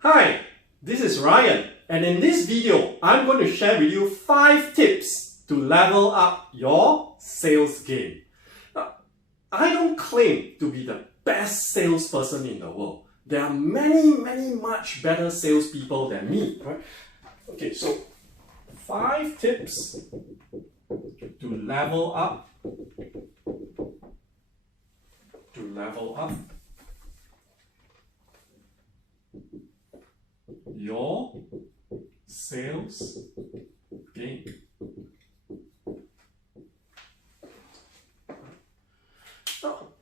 Hi, this is Ryan, and in this video, I'm going to share with you 5 tips to level up your sales game. Now, I don't claim to be the best salesperson in the world. There are many much better salespeople than me, right? Okay, so 5 tips to level up your sales game.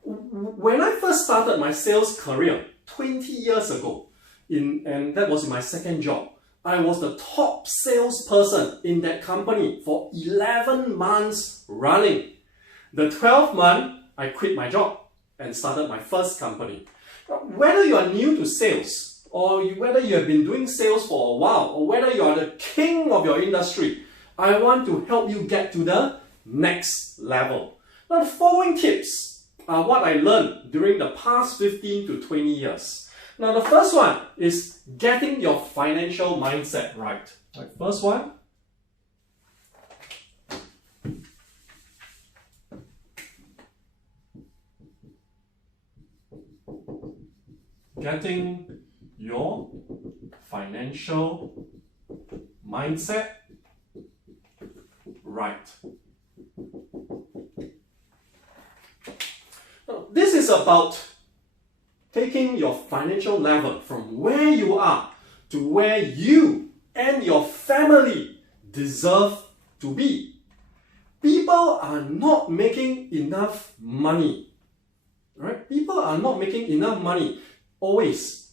When I first started my sales career 20 years ago, and that was in my second job, I was the top salesperson in that company for 11 months running. The 12th month, I quit my job and started my first company. Whether you are new to sales, or whether you have been doing sales for a while, or whether you are the king of your industry, I want to help you get to the next level. Now, the following tips are what I learned during the past 15 to 20 years. Now, the first one is getting your financial mindset right. First one, getting your financial mindset right. Now, this is about taking your financial level from where you are to where you and your family deserve to be. People are not making enough money. Right? People are not making enough money always.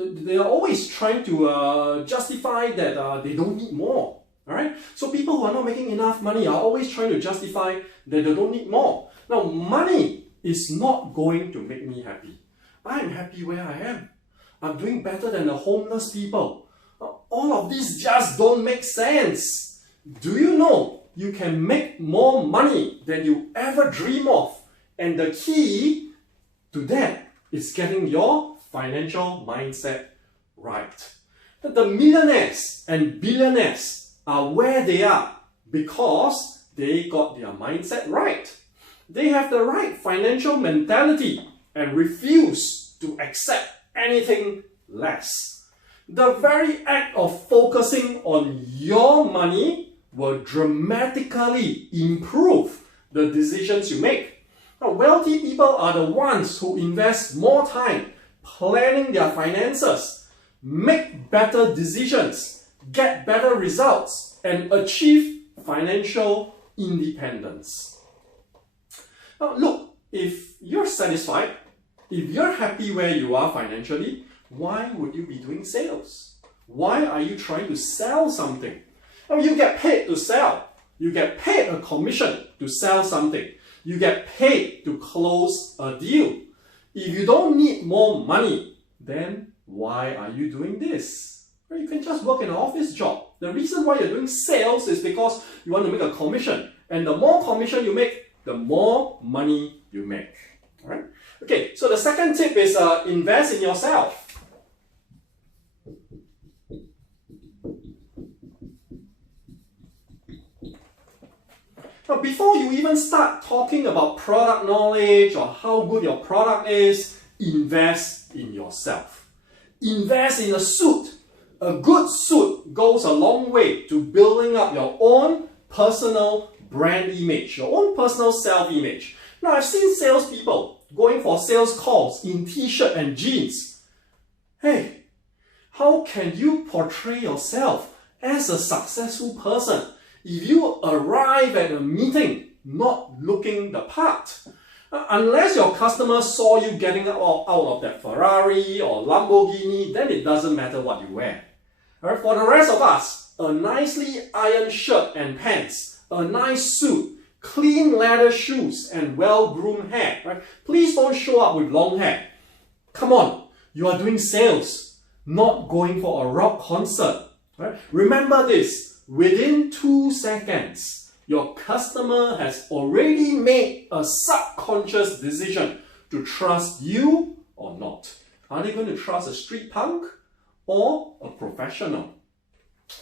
They are always trying to justify that they don't need more. Alright? So people who are not making enough money are always trying to justify that they don't need more. Now, money is not going to make me happy. I am happy where I am. I'm doing better than the homeless people. All of these just don't make sense. Do you know you can make more money than you ever dream of? And the key to that is getting your financial mindset right. The millionaires and billionaires are where they are because they got their mindset right. They have the right financial mentality and refuse to accept anything less. The very act of focusing on your money will dramatically improve the decisions you make. Now, wealthy people are the ones who invest more time planning their finances, make better decisions, get better results, and achieve financial independence. Now, look, if you're satisfied, if you're happy where you are financially, why would you be doing sales? Why are you trying to sell something? Now, you get paid to sell. You get paid a commission to sell something. You get paid to close a deal. If you don't need more money, then why are you doing this? Well, you can just work in an office job. The reason why you're doing sales is because you want to make a commission. And the more commission you make, the more money you make. All right? Okay, so the second tip is invest in yourself. Now, before you even start talking about product knowledge or how good your product is, invest in yourself. Invest in a suit. A good suit goes a long way to building up your own personal brand image, your own personal self-image. Now, I've seen salespeople going for sales calls in t-shirt and jeans. Hey, how can you portray yourself as a successful person if you arrive at a meeting not looking the part? Unless your customers saw you getting out of that Ferrari or Lamborghini, then it doesn't matter what you wear. Right? For the rest of us, a nicely ironed shirt and pants, a nice suit, clean leather shoes, and well-groomed hair. Right? Please don't show up with long hair. Come on, you are doing sales, not going for a rock concert. Right? Remember this, within 2 seconds, your customer has already made a subconscious decision to trust you or not. Are they going to trust a street punk or a professional?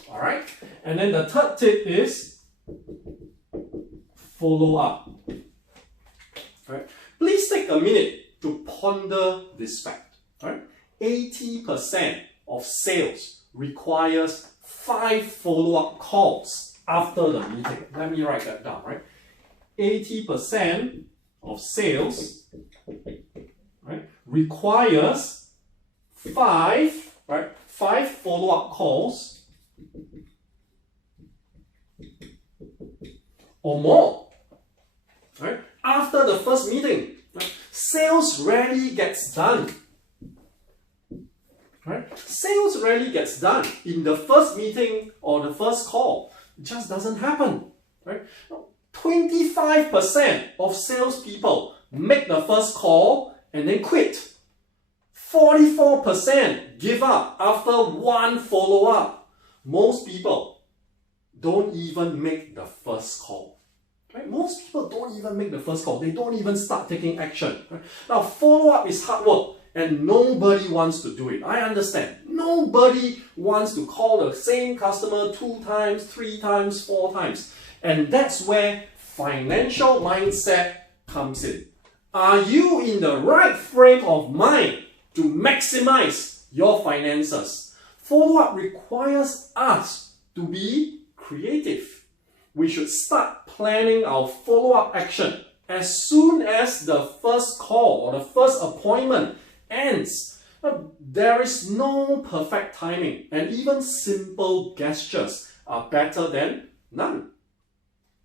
All right. And then the third tip is follow up. All right. Please take a minute to ponder this fact. All right. 80% of sales requires 5 follow-up calls after the meeting. Let me write that down, right? 80% of sales, right, requires 5 follow-up calls or more, right? After the first meeting. Right? Sales rarely gets done. Right? Sales rarely gets done in the first meeting or the first call. It just doesn't happen. Right? 25% of salespeople make the first call and then quit. 44% give up after 1 follow-up. Most people don't even make the first call. Right? Most people don't even make the first call. They don't even start taking action. Right? Now, follow-up is hard work. And nobody wants to do it. I understand. Nobody wants to call the same customer 2 times, 3 times, 4 times. And that's where financial mindset comes in. Are you in the right frame of mind to maximize your finances? Follow-up requires us to be creative. We should start planning our follow-up action as soon as the first call or the first appointment ends. There is no perfect timing, and even simple gestures are better than none.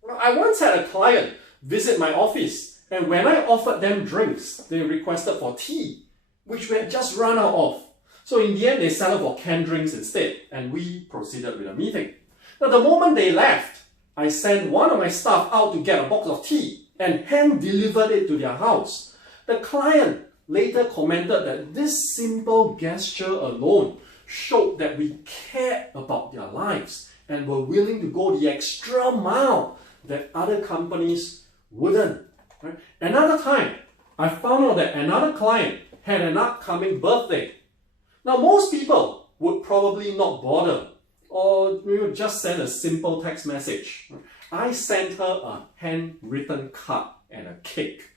I once had a client visit my office, and when I offered them drinks, they requested for tea, which we had just run out of. So in the end, they settled for canned drinks instead, and we proceeded with the meeting. Now, the moment they left, I sent one of my staff out to get a box of tea and hand-delivered it to their house. The client later commented that this simple gesture alone showed that we cared about their lives and were willing to go the extra mile that other companies wouldn't. Right? Another time, I found out that another client had an upcoming birthday. Now, most people would probably not bother or just send a simple text message. I sent her a handwritten card and a cake.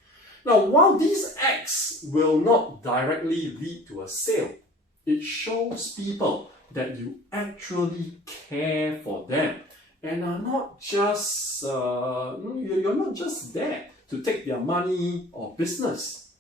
Now, while these acts will not directly lead to a sale, it shows people that you actually care for them and are not just you're not just there to take their money or business.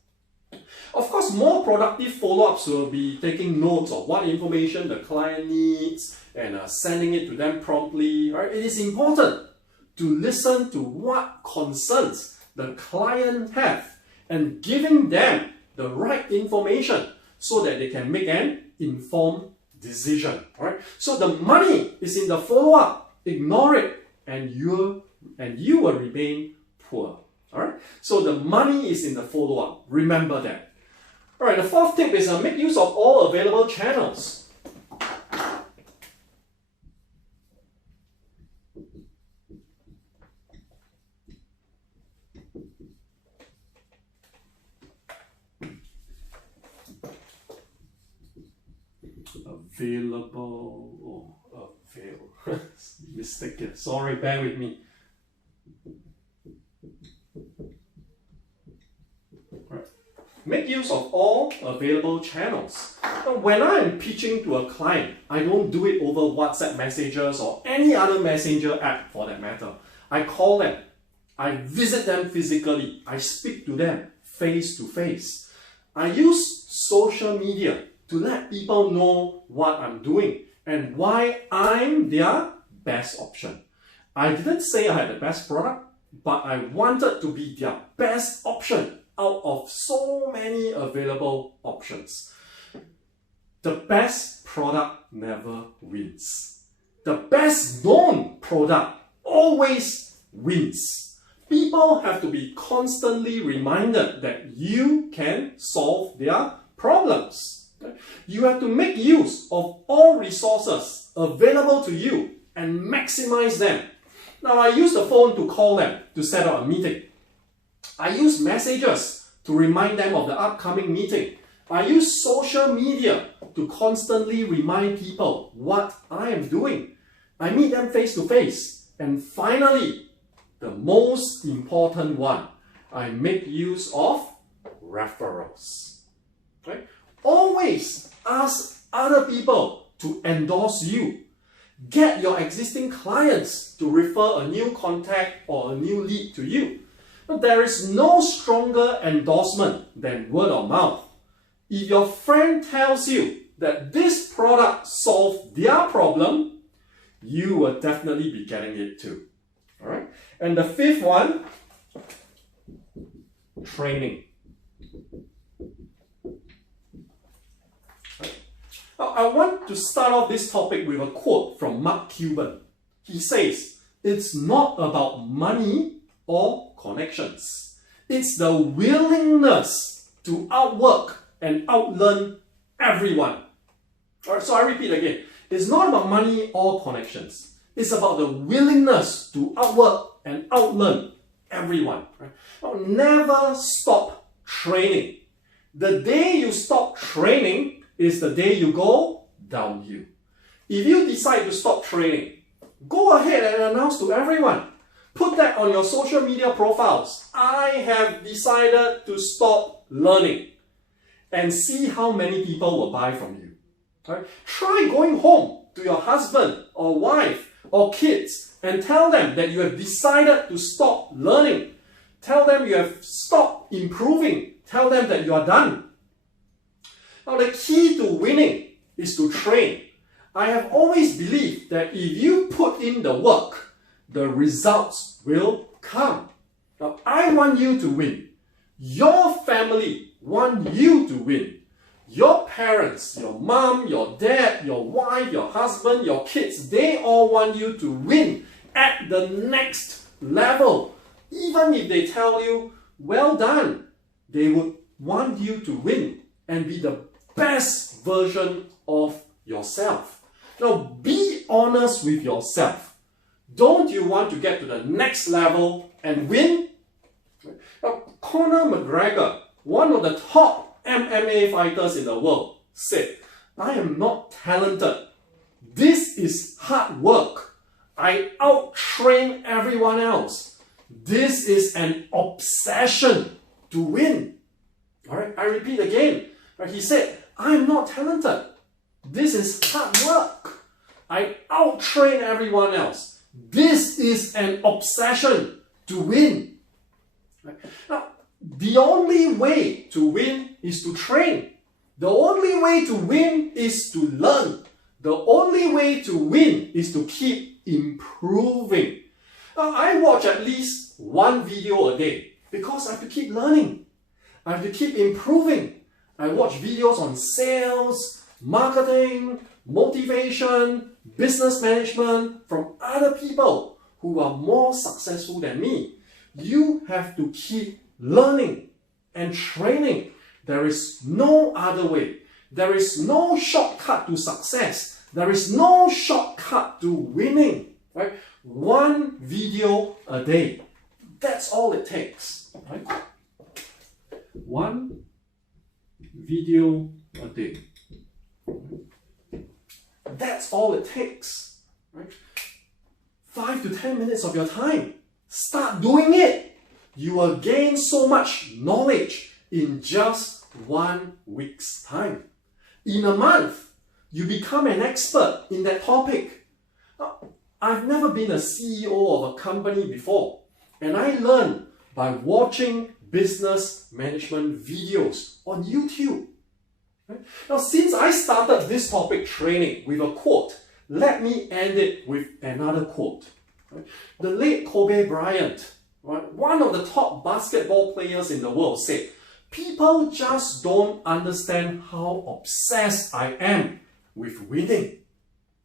Of course, more productive follow-ups will be taking notes of what information the client needs and sending it to them promptly. Right? It is important to listen to what concerns the client have and giving them the right information so that they can make an informed decision. Right? So the money is in the follow-up. Ignore it and you will remain poor. Alright? So the money is in the follow-up. Remember that. Alright, the fourth tip is make use of all available channels. Mistaken. Sorry, bear with me. Right. Make use of all available channels. Now, when I'm pitching to a client, I don't do it over WhatsApp messages or any other messenger app for that matter. I call them. I visit them physically. I speak to them face to face. I use social media to let people know what I'm doing and why I'm their best option. I didn't say I had the best product, but I wanted to be their best option out of so many available options. The best product never wins. The best known product always wins. People have to be constantly reminded that you can solve their problems. You have to make use of all resources available to you and maximize them. Now, I use the phone to call them to set up a meeting. I use messages to remind them of the upcoming meeting. I use social media to constantly remind people what I am doing. I meet them face to face. And finally, the most important one, I make use of referrals. Right? Always ask other people to endorse you. Get your existing clients to refer a new contact or a new lead to you. But there is no stronger endorsement than word of mouth. If your friend tells you that this product solves their problem, you will definitely be getting it too. All right? And the fifth one, training. Now, I want to start off this topic with a quote from Mark Cuban. He says, "It's not about money or connections. It's the willingness to outwork and outlearn everyone." All right, so I repeat again. It's not about money or connections. It's about the willingness to outwork and outlearn everyone. Right? Now, never stop training. The day you stop training is the day you go downhill. If you decide to stop training, go ahead and announce to everyone. Put that on your social media profiles. I have decided to stop learning. And see how many people will buy from you. Right? Try going home to your husband or wife or kids and tell them that you have decided to stop learning. Tell them you have stopped improving. Tell them that you are done. Now, the key to winning is to train. I have always believed that if you put in the work, the results will come. Now, I want you to win. Your family want you to win. Your parents, your mom, your dad, your wife, your husband, your kids, they all want you to win at the next level. Even if they tell you, well done, they would want you to win and be the best version of yourself. Now, be honest with yourself. Don't you want to get to the next level and win? Now, Conor McGregor, one of the top MMA fighters in the world, said, "I am not talented. This is hard work. I out-train everyone else. This is an obsession to win." All right, I repeat again. He said, "I'm not talented. This is hard work. I out-train everyone else. This is an obsession to win." Right? Now, the only way to win is to train. The only way to win is to learn. The only way to win is to keep improving. I watch at least one video a day because I have to keep learning. I have to keep improving. I watch videos on sales, marketing, motivation, business management from other people who are more successful than me. You have to keep learning and training. There is no other way. There is no shortcut to success. There is no shortcut to winning. Right? One video a day. That's all it takes. Right? One video a day. That's all it takes. Right? 5 to 10 minutes of your time. Start doing it. You will gain so much knowledge in just 1 week's time. In a month, you become an expert in that topic. Now, I've never been a CEO of a company before, and I learned by watching business management videos on YouTube. Right? Now, since I started this topic training with a quote, let me end it with another quote. Right? The late Kobe Bryant, right, one of the top basketball players in the world, said, "People just don't understand how obsessed I am with winning."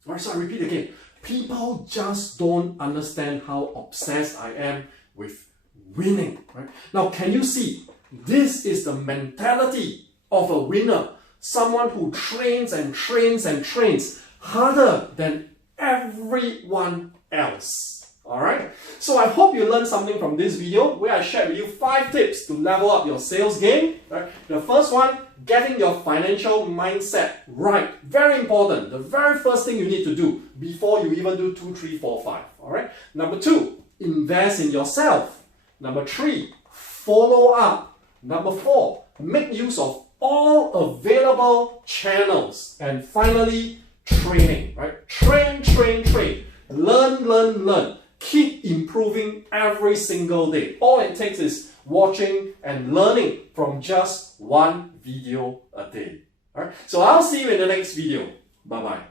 All right, so I repeat again. People just don't understand how obsessed I am with winning. Right? Now, can you see? This is the mentality of a winner. Someone who trains and trains and trains harder than everyone else. Alright, so I hope you learned something from this video where I shared with you 5 tips to level up your sales game. Right? The first one, getting your financial mindset right. Very important. The very first thing you need to do before you even do 2, 3, 4, 5. Alright. Number 2, invest in yourself. Number 3, follow up. Number 4, make use of all available channels. And finally, training. Right? Train, train, train. Learn, learn, learn. Keep improving every single day. All it takes is watching and learning from just one video a day. Alright, so I'll see you in the next video. Bye bye.